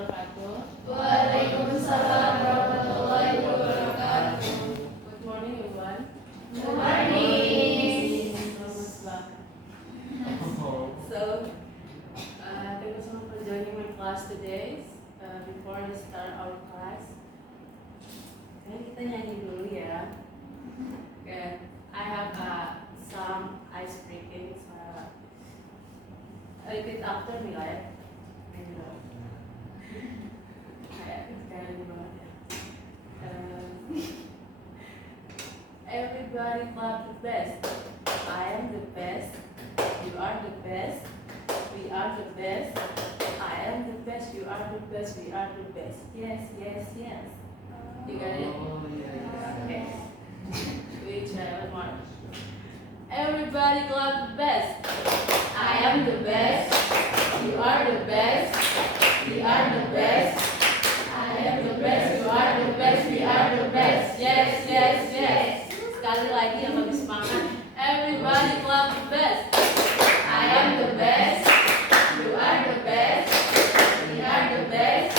wabarakatuh. Waalaikumsalam warahmatullahi wabarakatuh. Good morning everyone. Good morning. So, thank you so much for joining my class today. Before we start our class, kita nyanyi dulu ya. Okay. I have some ice breaking. Repeat after me, right? Everybody clap the best. I am the best. You are the best. We are the best. I am the best. You are the best. We are the best. Yes, yes, yes. You got it? Oh, yeah. Okay. We try one more. Everybody clap the best. I am the best. You are the best. We are the best. I am the best. You are the best. We are the best. Yes, yes, yes. Sekali lagi yang lebih semangat. Everybody clap the best. I am the best. You are the best. We are the best.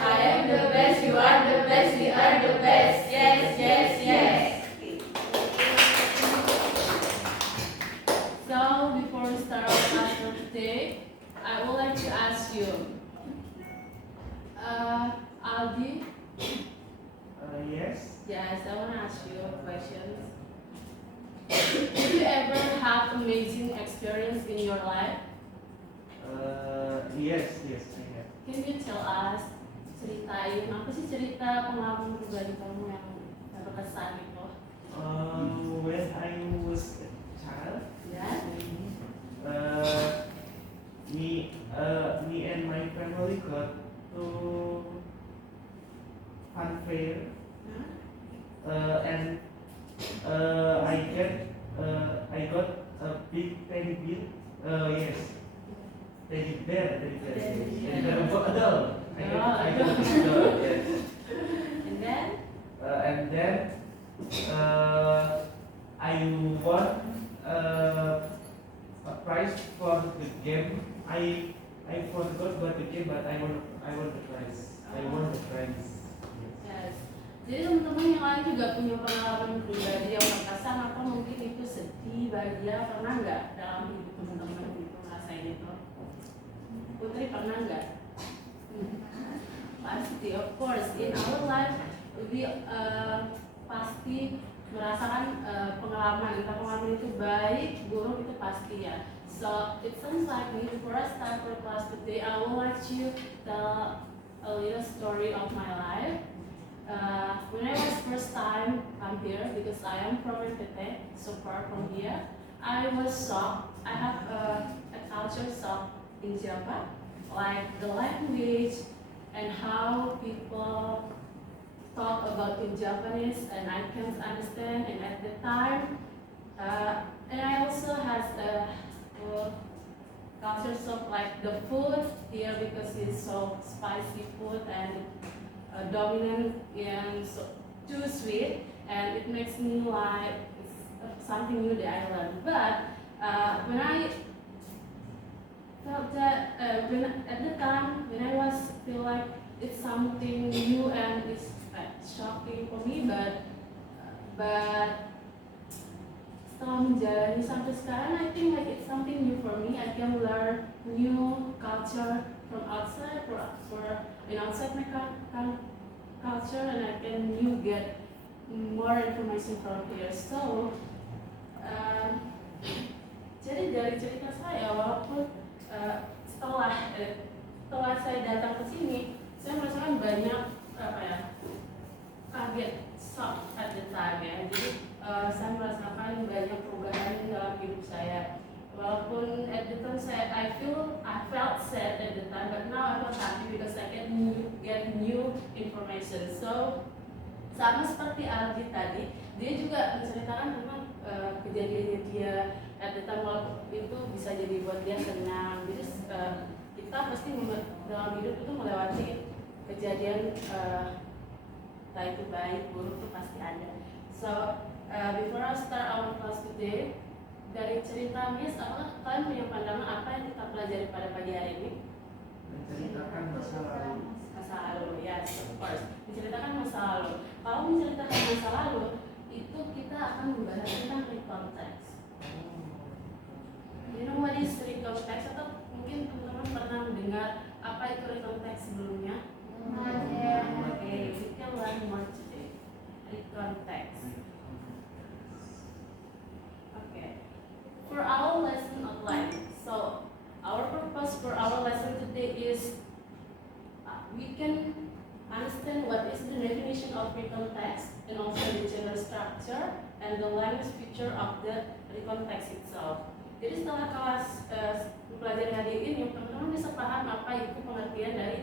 I am the best. You are the best. We are the best. Yes, yes, yes. So before we start our class for today, I would like to ask you, Aldi. Yes. Yes, I want to ask you questions. Did you ever have amazing experience in your life? Yes, I have. Can you tell us, ceritain apa sih cerita pengalaman pribadi kamu yang berkesan itu? When I was a child, Ya? me and my family got to fun fair, and I got a big teddy bear. Yes, teddy bear. Teddy bear for adult. I got adult. Yes. And then? I won a prize for the game. I forgot about the game, but I won the prize. I won the prize. Yes. Jadi teman-teman yang lain juga punya pengalaman pribadi yang berkesan atau mungkin itu sedih, bahagia, pernah nggak dalam hidup teman-teman itu ngerasain itu? Putri pernah nggak? Pasti, of course. In our life, we pasti merasakan pengalaman. Entah pengalaman itu baik, buruk itu pasti ya. So it sounds like me. Before I start for class today, I would like to tell a little story of my life. When I was first time come here, because I am from NTT, so far from here, I was shocked. I have a culture shock in Japan, like the language and how people talk about in Japanese, and I can't understand. And at the time, and I also has a culture shock, like the food here, because it's so spicy food and dominant and so too sweet, and it makes me like it's something new that I learned. But when I felt that at the time when I was feel like it's something new and it's shocking for me, but setelah menjalani sampai sekarang, I think like it's something new for me. I can learn new culture from outside, outside my culture, and I can get more information from here. So, jadi dari cerita saya, walaupun setelah saya datang ke sini, saya merasakan banyak kaget, shock at the time ya. Jadi saya merasakan banyak perubahan dalam hidup saya. Walaupun at the time I felt sad at the time, but now I feel happy because I get new information. So sama seperti Aldi tadi, dia juga menceritakan tentang kejadiannya dia at the time, walaupun itu bisa jadi buat dia senang. Jadi kita pasti dalam hidup itu melewati kejadian entah itu baik, buruk itu pasti ada. So before I start our class today, dari cerita Miss, apakah kalian punya pandangan apa yang kita pelajari pada pagi hari ini? Cerita menceritakan masa lalu. Masa lalu, yes, of course. Menceritakan masa lalu. Kalau menceritakan masa lalu, itu kita akan membahas tentang recontext. You know what is recontext? Atau mungkin teman-teman pernah mendengar apa itu recontext sebelumnya? Okay, we can learn more today. Recontext. Okay. For our lesson outline, so our purpose for our lesson today is we can understand what is the definition of recontext and also the general structure and the language feature of the recontext itself. Jadi setelah kelas mempelajari hari ini, teman-teman bisa paham apa itu pengertian dari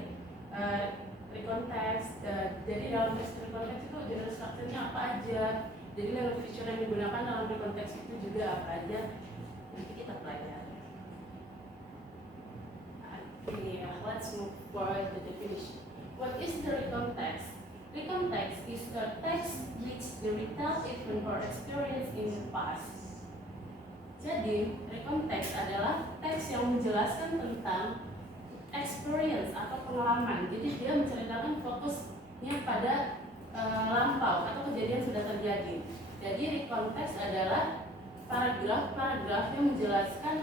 recontext. Jadi dalam teks recontext itu general structure-nya apa aja. Jadi language feature yang digunakan dalam recontext itu juga apa aja. Nanti kita pelajari. Okay, let's move forward the definition. What is the recontext? Recontext is a text which the retell event or experience in the past. Jadi, recontext adalah teks yang menjelaskan tentang experience atau pengalaman. Jadi dia menceritakan fokusnya pada lampau atau kejadian sudah terjadi. Jadi recontext adalah paragraf yang menjelaskan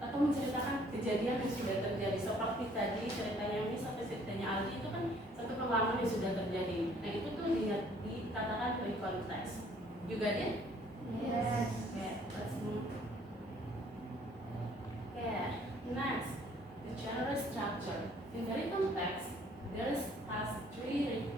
atau menceritakan kejadian yang sudah terjadi. Seperti tadi ceritanya Miss atau ceritanya Aldi itu kan satu pengalaman yang sudah terjadi. Nah itu tuh dikatakan recontext. You got it? Yes. Okay, let's move. Okay, next, the general structure. In the recontext, there has three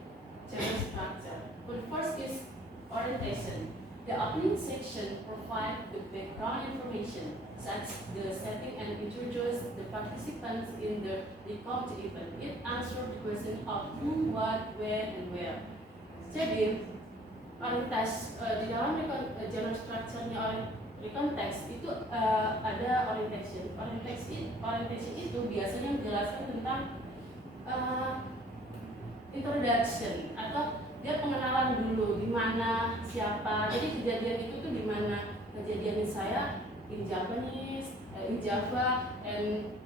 general structure. The first is orientation. The opening section provides the background information, such the setting and introduce the participants in the recalled event. It answers the question of who, what, when, and where. Jadi, orientasi di dalam general structure-nya recontext itu ada orientation. Orientation itu biasanya menjelaskan tentang introduction atau dia pengenalan dulu di mana siapa. Jadi kejadian itu tuh di mana kejadian saya in Japanese, in Java, and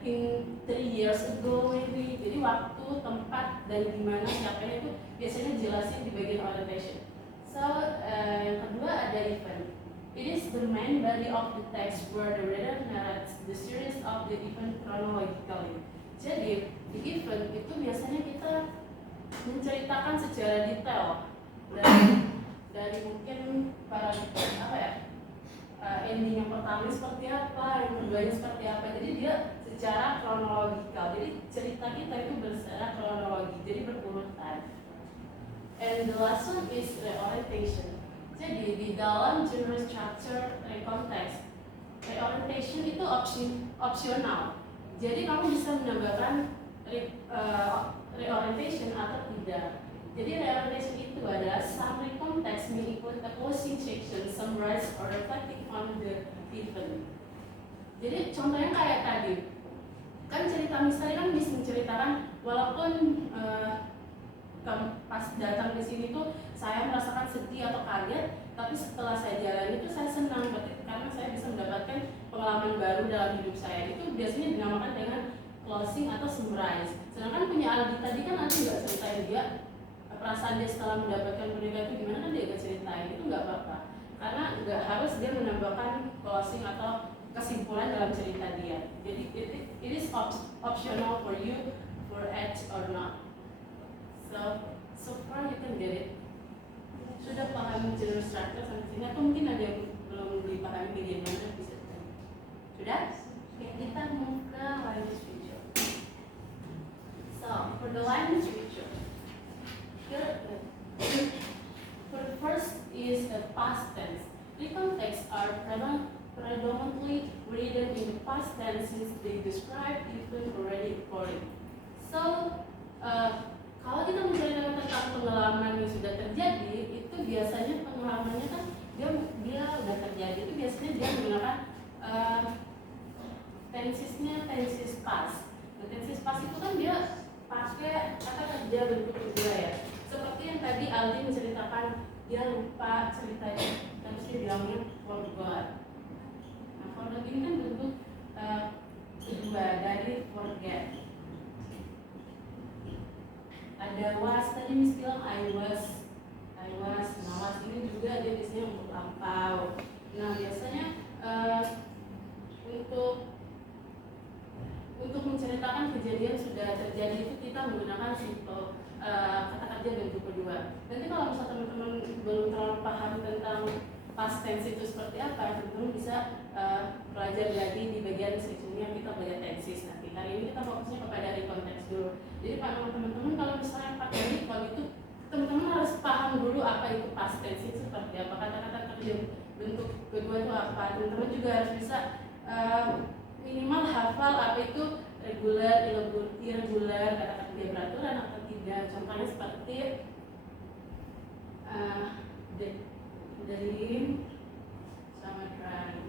in 3 years ago maybe. Jadi waktu, tempat, dan di mana siapanya itu biasanya jelasin di bagian orientation. So yang kedua ada event. It is the main body of the text where the reader narrates the series of the event chronologically. Jadi di event itu biasanya kita menceritakan secara detail dari mungkin para ending yang pertama seperti apa, yang keduanya seperti apa. Jadi dia secara kronologikal. Jadi cerita kita itu secara kronologi, jadi berurutan. And the last one is reorientation. Jadi di dalam general structure recontext, reorientation itu opsional. Jadi kamu bisa menambahkan reorientation atau tidak. Jadi reorientation itu adalah summary context may include a closing section, summarize or reflecting on the event. Jadi contohnya kayak tadi, kan cerita misalnya kan bisa menceritakan walaupun pas datang ke sini tuh saya merasakan sedih atau kaget, tapi setelah saya jalan itu saya senang karena saya bisa mendapatkan pengalaman baru dalam hidup saya. Itu biasanya dinamakan dengan closing atau summarize. Sedangkan punya Aldi tadi kan Aldi nggak ceritain dia perasaan dia setelah mendapatkan pernikahan itu gimana, kan dia nggak ceritain, itu nggak apa-apa karena nggak harus dia menambahkan closing atau kesimpulan dalam cerita dia. Jadi it is optional for you for add or not. So far you can get it. Sudah paham general structure sampai sini atau mungkin ada yang belum dipahami bagian mana bisa tanya. Sudah? Oke, kita move ke language feature. So for the language feature, for the first is the past tense. Recontexts are predominantly written in the past tense since they describe event already recorded. So kalau kita menceritakan tentang pengalaman yang sudah terjadi, itu biasanya pengalamannya kan dia udah terjadi, itu biasanya dia menggunakan tenses past. Nah, tenses past itu kan dia pakai kata kerja bentuk kedua ya. Seperti yang tadi Aldi menceritakan dia lupa ceritanya, terus dia bilangnya forgot. Nah, forgot ini kan bentuk kedua dari forget. tadi Miss bilang I was. Nah, was ini juga dia biasanya untuk lampau. Nah, biasanya untuk menceritakan kejadian sudah terjadi itu kita menggunakan simple kata kerja bentuk kedua. Nanti kalau misalnya teman-teman belum terlalu paham tentang past tense itu seperti apa, teman-teman bisa belajar lagi di bagian selanjutnya kita belajar tenses nanti. Hari ini kita fokusnya kepada konteks dulu. Jadi pak teman-teman kalau misalnya pakai recall itu teman-teman harus paham dulu apa itu past tense itu seperti apa, kata-kata kerja bentuk kedua itu apa. Teman-teman juga harus bisa minimal hafal apa itu regular, irregular, kata kerja beraturan atau tidak. Contohnya seperti dream sama drive.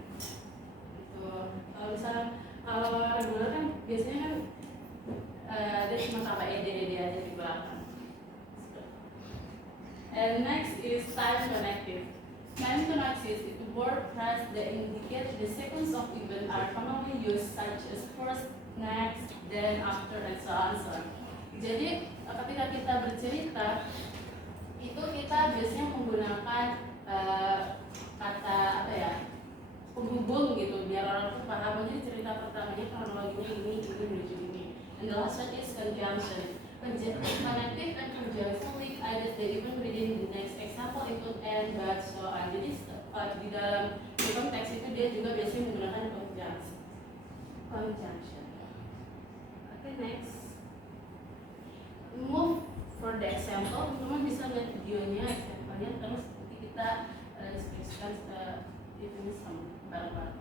Itu kalau misalnya kalau regular kan biasanya kan dia cuma tambah ed aja di belakang. And next is time connective. Time connectives itu word phrase that indicate the sequence of events are commonly used such as first, next, then, after, and so on. Jadi ketika kita bercerita itu kita biasanya menggunakan kata apa ya, penghubung gitu biar orang tuh paham. Jadi cerita pertamanya kronologinya ini menuju ini. And the last one is conjunction. Connective and conjunction link either the event within the next example include and but so on. Jadi di dalam konteks itu dia juga biasanya menggunakan conjunction. Okay, next. Move for the example, teman-teman bisa lihat videonya, example-nya, terus nanti kita diskusikan itu sama bareng-bareng.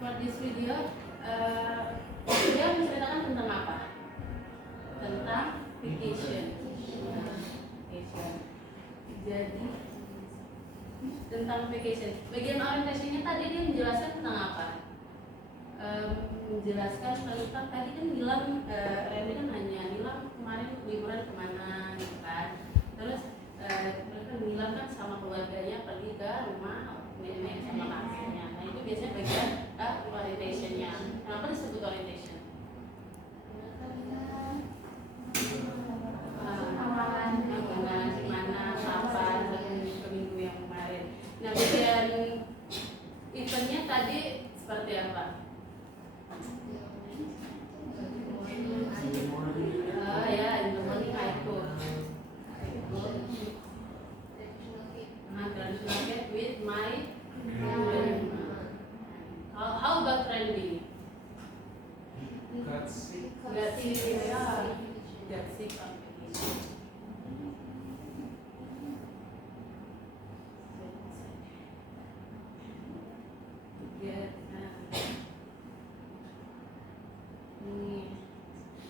For this video, dia menceritakan tentang apa? Tentang vacation. Jadi tentang vacation. Bagian orientasinya tadi dia menjelaskan tentang apa? Menjelaskan tentang tadi kan bilang Randy kan hanya bilang kemarin liburan kemana gitu kan. Terus mereka bilang kan sama keluarganya pergi ke rumah nenek sama kakeknya. Nah itu biasanya bagian orientationnya. Kenapa disebut orientation? Gimana, kapan, minggu yang kemarin. Nah bagian eventnya tadi seperti apa? Ya, in the morning I cook. Traditional cake with my how about Randy? Got sick. Got sick on vacation.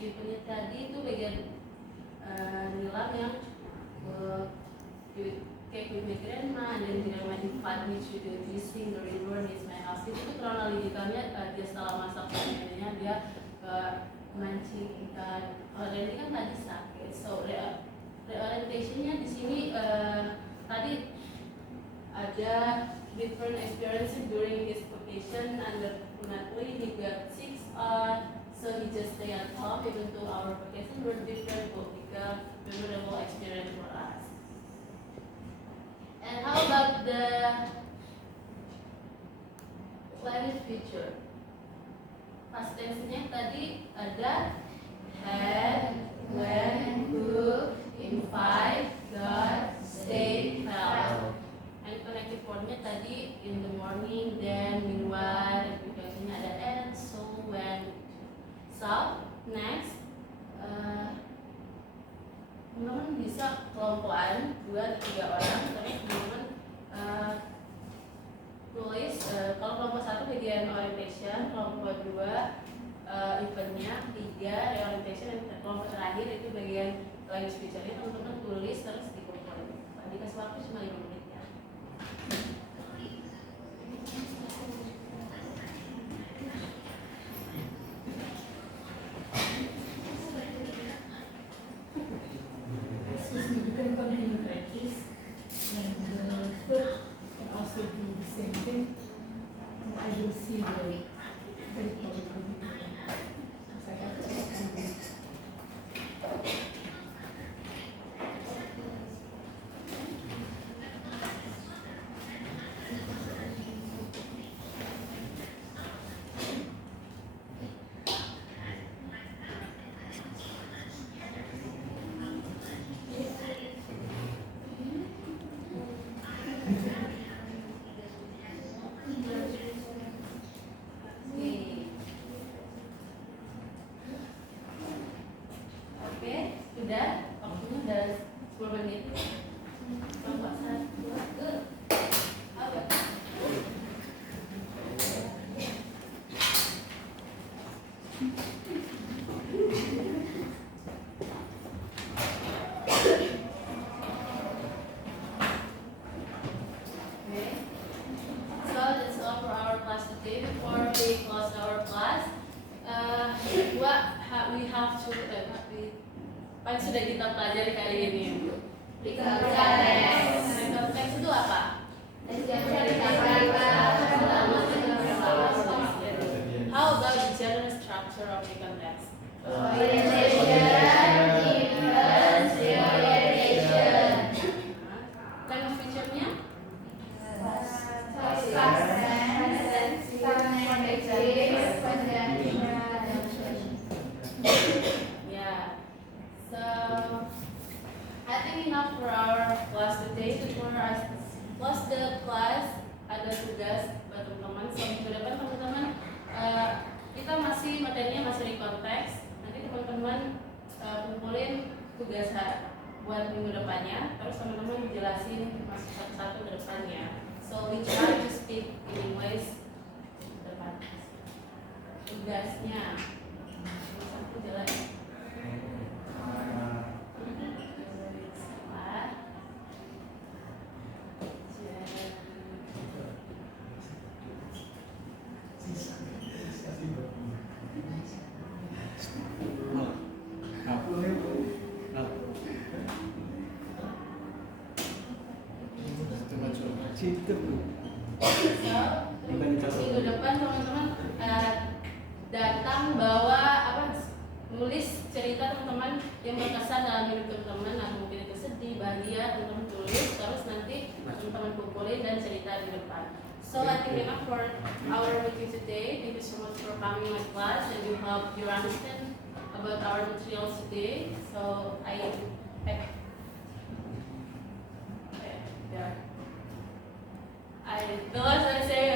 Ini tadi itu Pasti itu kronologikalnya dia setelah masak sebenarnya dia mancing ikan. Dan ini kan tadi sakit. So reorientationnya di sini tadi ada different experiences during his vacation, and unfortunately he got sick, so he just stay at home. Even though our vacation were different, but become memorable experience for us. And how about the planning future? Past tense-nya tadi ada had, when, who, invite, got, stay, felt. And connected form-nya tadi in the morning, then, meanwhile, application-nya ada and, so, when. So, next, teman-teman bisa kelompokan 2-3 orang, terus teman-teman tulis kalau kelompok 1 bagian orientation, kelompok 2 eventnya, 3 reorientation, dan kelompok terakhir itu bagian language feature-nya. Teman-teman tulis terus dikumpulin. Dikasih waktu cuma 5 menit ya. You can continue practice and first can also do the same thing. And I will see the very positive because I have to do. Oke, sudah, waktunya udah 10 menit. Kelompok 1, good. Apa? Okay. So that's all for our class today. Before we close our class, we have to apa yang sudah kita pelajari kali ini? Recall text. Recall text itu apa? How about the general structure of recall text? Language feature-nya? Yeah. So I think enough for our class today. Before I close the class, ada tugas buat teman-teman. So minggu depan teman-teman kita masih materinya masih di konteks. Nanti teman-teman kumpulin tugas buat minggu depannya. Terus teman-teman jelasin masih satu-satu ke depannya. So we try to speak in English depan. Tugasnya satu jalan. Minggu depan teman-teman datang bawa nulis cerita teman-teman yang berkesan dalam hidup teman-teman, atau mungkin itu sedih, bahagia, teman-teman tulis, terus nanti teman-teman kumpulin dan cerita di depan. So I think enough for our meeting today. Thank you so much for coming to my class, and we hope you understand about our materials today. So the last I say